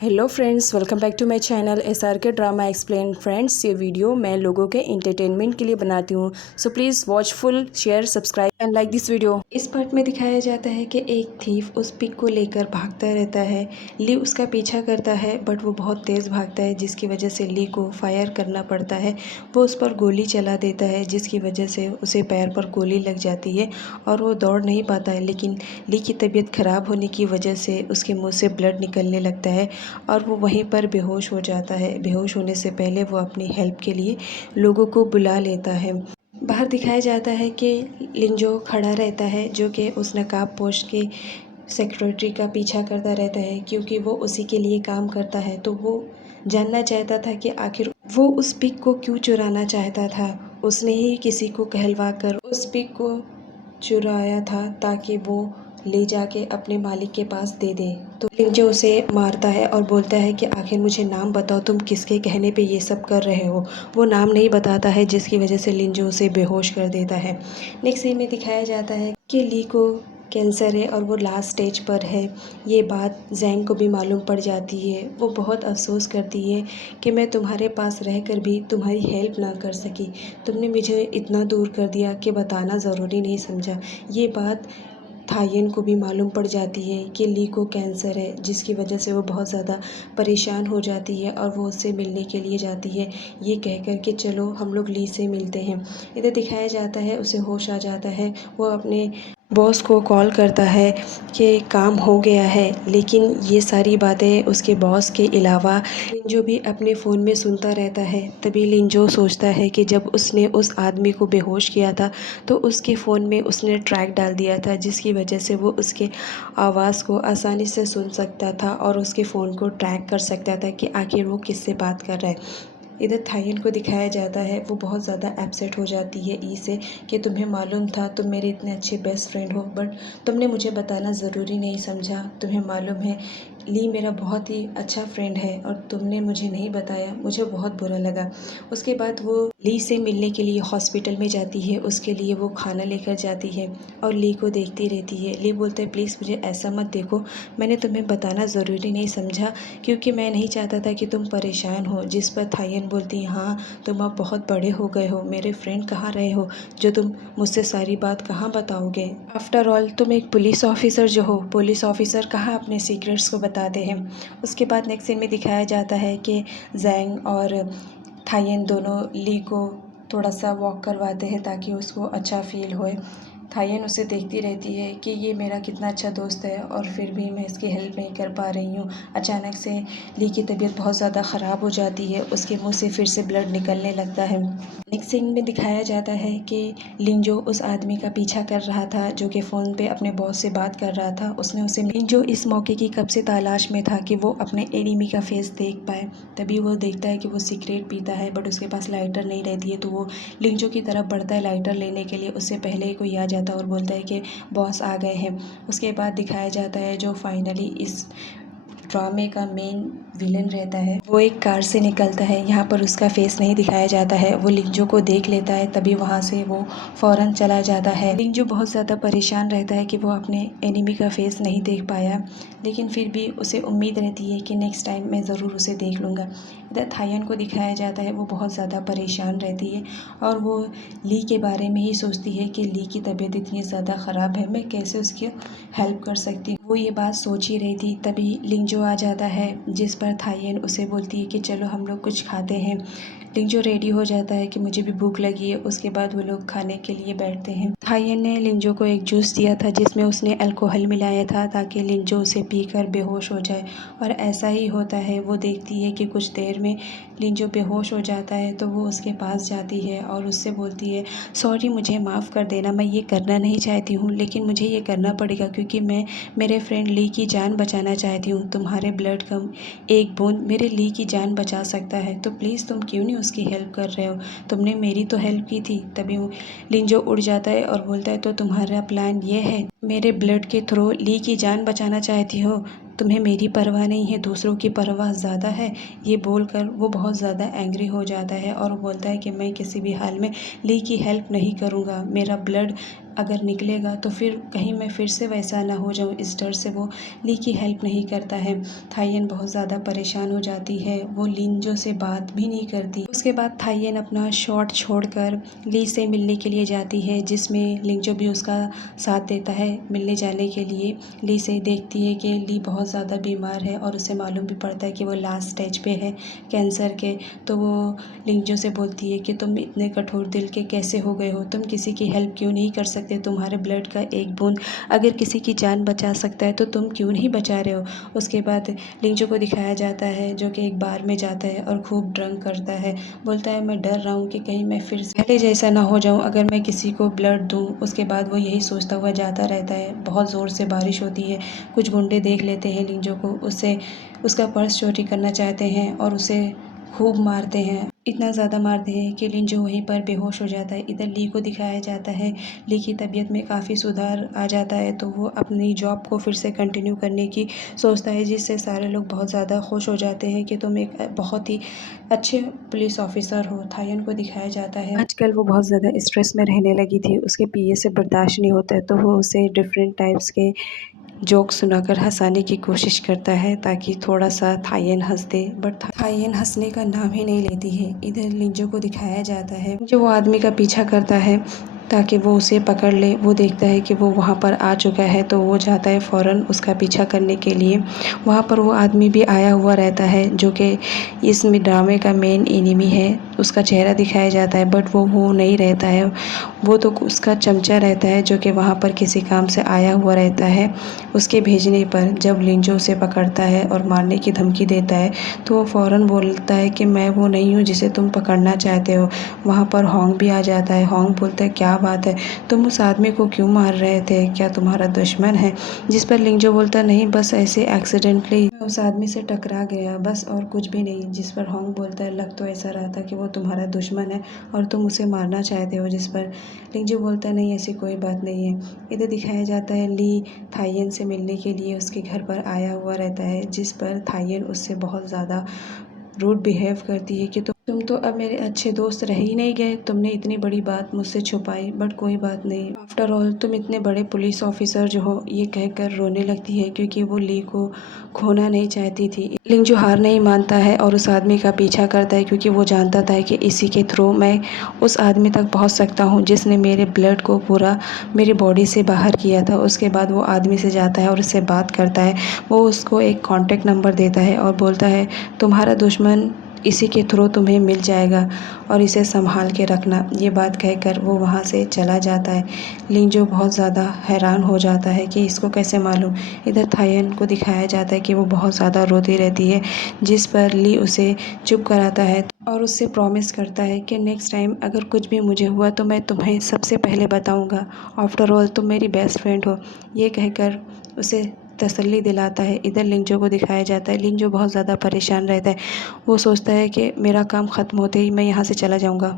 Hello friends, welcome back to my channel SRK drama explain. Friends, ये video मैं लोगों के एंटरटेनमेंट के लिए बनाती हूँ, so please watch full, share, subscribe and like this video. इस पार्ट में दिखाया जाता है कि एक थीफ उस पिग को लेकर भागता रहता है। ली उसका पीछा करता है बट वो बहुत तेज़ भागता है, जिसकी वजह से ली को फायर करना पड़ता है। वो उस पर गोली चला देता है, जिसकी वजह से उसे पैर पर गोली लग जाती है और वो दौड़ नहीं पाता है। लेकिन ली की तबीयत ख़राब होने की वजह से उसके मुँह से ब्लड निकलने लगता है और वो वहीं पर बेहोश हो जाता है। बेहोश होने से पहले वो अपनी हेल्प के लिए लोगों को बुला लेता है। बाहर दिखाया जाता है कि लिंजो खड़ा रहता है, जो कि उस नकाब पोश के सेक्रेटरी का पीछा करता रहता है, क्योंकि वो उसी के लिए काम करता है। तो वो जानना चाहता था कि आखिर वो उस पिग को क्यों चुराना चाहता था। उसने ही किसी को कहलवा कर उस पिग को चुराया था ताकि वो ले जाके अपने मालिक के पास दे दे। तो लिंजो उसे मारता है और बोलता है कि आखिर मुझे नाम बताओ, तुम किसके कहने पे ये सब कर रहे हो। वो नाम नहीं बताता है, जिसकी वजह से लिंजो उसे बेहोश कर देता है। नेक्स्ट सीन में दिखाया जाता है कि ली को कैंसर है और वो लास्ट स्टेज पर है। ये बात जैंग को भी मालूम पड़ जाती है। वो बहुत अफसोस करती है कि मैं तुम्हारे पास रहकर भी तुम्हारी हेल्प ना कर सकी। तुमने मुझे इतना दूर कर दिया कि बताना ज़रूरी नहीं समझा। ये बात थायन को भी मालूम पड़ जाती है कि ली को कैंसर है, जिसकी वजह से वो बहुत ज़्यादा परेशान हो जाती है और वो उससे मिलने के लिए जाती है, ये कहकर कि चलो हम लोग ली से मिलते हैं। इधर दिखाया जाता है उसे होश आ जाता है। वो अपने बॉस को कॉल करता है कि काम हो गया है, लेकिन ये सारी बातें उसके बॉस के अलावा लिंजो भी अपने फ़ोन में सुनता रहता है। तभी लिंजो सोचता है कि जब उसने उस आदमी को बेहोश किया था तो उसके फ़ोन में उसने ट्रैक डाल दिया था, जिसकी वजह से वो उसके आवाज़ को आसानी से सुन सकता था और उसके फ़ोन को ट्रैक कर सकता था कि आखिर वो किससे बात कर रहा है। इधर थायन को दिखाया जाता है, वो बहुत ज़्यादा अपसेट हो जाती है ई से कि तुम्हें मालूम था, तुम मेरे इतने अच्छे बेस्ट फ्रेंड हो, बट तुमने मुझे बताना ज़रूरी नहीं समझा। तुम्हें मालूम है ली मेरा बहुत ही अच्छा फ्रेंड है और तुमने मुझे नहीं बताया, मुझे बहुत बुरा लगा। उसके बाद वो ली से मिलने के लिए हॉस्पिटल में जाती है। उसके लिए वो खाना लेकर जाती है और ली को देखती रहती है। ली बोलता है प्लीज़ मुझे ऐसा मत देखो, मैंने तुम्हें बताना ज़रूरी नहीं समझा क्योंकि मैं नहीं चाहता था कि तुम परेशान हो। जिस पर थायन बोलती हाँ, तुम अब बहुत बड़े हो गए हो, मेरे फ्रेंड कहाँ रहे हो जो तुम मुझसे सारी बात कहाँ बताओगे। आफ्टर ऑल तुम एक पुलिस ऑफिसर जो हो, पुलिस ऑफिसर कहाँ अपने सीक्रेट्स को बताते हैं। उसके बाद नेक्स्ट सीन में दिखाया जाता है कि जैंग और थायन दोनों ली को थोड़ा सा वॉक करवाते हैं ताकि उसको अच्छा फील होए। थायन उसे देखती रहती है कि ये मेरा कितना अच्छा दोस्त है और फिर भी मैं इसकी हेल्प नहीं कर पा रही हूँ। अचानक से ली की तबीयत बहुत ज़्यादा ख़राब हो जाती है, उसके मुंह से फिर से ब्लड निकलने लगता है। नेक्स्ट सीन में दिखाया जाता है कि लिंजो उस आदमी का पीछा कर रहा था जो कि फ़ोन पे अपने बॉस से बात कर रहा था। उसने उसे लिंजो इस मौके की कब से तलाश में था कि वो अपने एनिमी का फेस देख पाए। तभी वो देखता है कि वो सिगरेट पीता है बट उसके पास लाइटर नहीं रहती है, तो वो लिंजो की तरफ बढ़ता है लाइटर लेने के लिए। उससे पहले ही कोई आ जाता है और बोलता है कि बॉस आ गए हैं। उसके बाद दिखाया जाता है जो फाइनली इस ड्रामे का मेन विलन रहता है, वो एक कार से निकलता है। यहाँ पर उसका फेस नहीं दिखाया जाता है। वो लिंजो को देख लेता है, तभी वहाँ से वो फ़ौरन चला जाता है। लिंजो बहुत ज़्यादा परेशान रहता है कि वो अपने एनिमी का फेस नहीं देख पाया, लेकिन फिर भी उसे उम्मीद रहती है कि नेक्स्ट टाइम मैं ज़रूर उसे देख लूँगा। इधर थायन को दिखाया जाता है, वो बहुत ज़्यादा परेशान रहती है और वो ली के बारे में ही सोचती है कि ली की तबीयत इतनी ज़्यादा ख़राब है, मैं कैसे उसकी हेल्प कर सकती हूँ। वो ये बात सोच ही रही थी, तभी लिंजो आ जाता है, जिस पर थायन उसे बोलती है कि चलो हम लोग कुछ खाते हैं। लिंजो रेडी हो जाता है कि मुझे भी भूख लगी है। उसके बाद वो लोग खाने के लिए बैठते हैं। थायन ने लिंजो को एक जूस दिया था जिसमें उसने अल्कोहल मिलाया था ताकि लिंजो उसे पीकर बेहोश हो जाए, और ऐसा ही होता है। वो देखती है कि कुछ देर में लिंजो बेहोश हो जाता है, तो वो उसके पास जाती है और उससे बोलती है सॉरी, मुझे माफ़ कर देना, मैं ये करना नहीं चाहती हूँ लेकिन मुझे ये करना पड़ेगा क्योंकि मैं मेरे फ्रेंड ली की जान बचाना चाहती हूँ। तुम्हारे ब्लड का एक बूंद मेरे ली की जान बचा सकता है, तो प्लीज़ तुम क्यों नहीं उसकी हेल्प कर रहे हो, तुमने मेरी तो हेल्प की थी। तभी लिंजो उड़ जाता है और बोलता है तो तुम्हारा प्लान ये है, मेरे ब्लड के थ्रू ली की जान बचाना चाहती हो, तुम्हें मेरी परवाह नहीं है, दूसरों की परवाह ज़्यादा है। ये बोलकर वो बहुत ज़्यादा एंग्री हो जाता है और बोलता है कि मैं किसी भी हाल में ली की हेल्प नहीं करूँगा, मेरा ब्लड अगर निकलेगा तो फिर कहीं मैं फिर से वैसा ना हो जाऊँ, इस डर से वो ली की हेल्प नहीं करता है। थाइयन बहुत ज़्यादा परेशान हो जाती है, वो लिंजो से बात भी नहीं करती। उसके बाद थाइयन अपना शॉट छोड़कर ली से मिलने के लिए जाती है, जिसमें लिंजो भी उसका साथ देता है मिलने जाने के लिए। ली से देखती है कि ली बहुत ज़्यादा बीमार है और उसे मालूम भी पड़ता है कि वो लास्ट स्टेज पे है कैंसर के। तो वो लिंजो से बोलती है कि तुम इतने कठोर दिल के कैसे हो गए हो, तुम किसी की हेल्प क्यों नहीं कर सकते, तुम्हारे ब्लड का एक बूंद अगर किसी की जान बचा सकता है तो तुम क्यों नहीं बचा रहे हो। उसके बाद लिंजो को दिखाया जाता है जो कि एक बार में जाता है और खूब ड्रंक करता है। बोलता है मैं डर रहा हूँ कि कहीं मैं फिर से पहले जैसा ना हो जाऊँ अगर मैं किसी को ब्लड दूँ। उसके बाद वो यही सोचता हुआ जाता रहता है। बहुत ज़ोर से बारिश होती है, कुछ गुंडे देख लेते हैं लिंजो को, उससे उसका पर्स चोरी करना चाहते हैं और उसे खूब मारते हैं। इतना ज़्यादा मारते हैं कि लिंजो वहीं पर बेहोश हो जाता है। इधर ली को दिखाया जाता है, ली की तबीयत में काफ़ी सुधार आ जाता है तो वो अपनी जॉब को फिर से कंटिन्यू करने की सोचता है, जिससे सारे लोग बहुत ज़्यादा खुश हो जाते हैं कि तुम एक बहुत ही अच्छे पुलिस ऑफिसर हो। थायन को दिखाया जाता है आजकल वो बहुत ज़्यादा स्ट्रेस में रहने लगी थी, उसके पीए से बर्दाश्त नहीं होता है तो वो उसे डिफरेंट टाइप्स के जोक सुनाकर हंसाने की कोशिश करता है ताकि थोड़ा सा थायन हंस दे, बट थायन हंसने का नाम ही नहीं लेती है। इधर लिंजो को दिखाया जाता है जो वो आदमी का पीछा करता है ताकि वो उसे पकड़ ले। वो देखता है कि वो वहाँ पर आ चुका है तो वो जाता है फ़ौरन उसका पीछा करने के लिए। वहाँ पर वो आदमी भी आया हुआ रहता है जो कि इस ड्रामे का मेन एनिमी है। उसका चेहरा दिखाया जाता है बट वो नहीं रहता है, वो तो उसका चमचा रहता है जो कि वहाँ पर किसी काम से आया हुआ रहता है। उसके भेजने पर जब लिंजो उसे पकड़ता है और मारने की धमकी देता है तो वो फ़ौरन बोलता है कि मैं वो नहीं हूँ जिसे तुम पकड़ना चाहते हो। वहाँ पर होंग भी आ जाता है। होंग बोलता है क्या बात है, तुम उस आदमी को क्यों मार रहे थे, क्या तुम्हारा दुश्मन है। जिस पर लिंजो बोलता नहीं, बस ऐसे एक्सीडेंटली मैं उस आदमी से टकरा गया, बस और कुछ भी नहीं। जिस पर होंग बोलता है लग तो ऐसा रहा था कि वो तुम्हारा दुश्मन है और तुम उसे मारना चाहते हो। जिस पर लिंजो बोलता है नहीं, ऐसी कोई बात नहीं है। इधर दिखाया जाता है ली थायन से मिलने के लिए उसके घर पर आया हुआ रहता है, जिस पर थायन उससे बहुत ज़्यादा रूड बिहेव करती है कि तुम तो अब मेरे अच्छे दोस्त रह ही नहीं गए, तुमने इतनी बड़ी बात मुझसे छुपाई, बट कोई बात नहीं, आफ्टर ऑल तुम इतने बड़े पुलिस ऑफिसर जो हो। ये कहकर रोने लगती है क्योंकि वो ली को खोना नहीं चाहती थी। लिंग जो हार नहीं मानता है और उस आदमी का पीछा करता है क्योंकि वो जानता था कि इसी के थ्रू मैं उस आदमी तक पहुंच सकता हूं जिसने मेरे ब्लड को पूरा मेरी बॉडी से बाहर किया था। उसके बाद वो आदमी से जाता है और उससे बात करता है। वो उसको एक कॉन्टैक्ट नंबर देता है और बोलता है तुम्हारा दुश्मन इसी के थ्रू तुम्हें मिल जाएगा और इसे संभाल के रखना। ये बात कहकर वो वहाँ से चला जाता है। लिंजो बहुत ज़्यादा हैरान हो जाता है कि इसको कैसे मालूम। इधर थायन को दिखाया जाता है कि वो बहुत ज़्यादा रोती रहती है, जिस पर ली उसे चुप कराता है और उससे प्रॉमिस करता है कि नेक्स्ट टाइम अगर कुछ भी मुझे हुआ तो मैं तुम्हें सबसे पहले बताऊंगा, आफ्टर ऑल तुम मेरी बेस्ट फ्रेंड हो। ये कहकर उसे तसल्ली दिलाता है। इधर लिंजो को दिखाया जाता है, लिंजो बहुत ज़्यादा परेशान रहता है। वो सोचता है कि मेरा काम ख़त्म होते ही मैं यहाँ से चला जाऊँगा।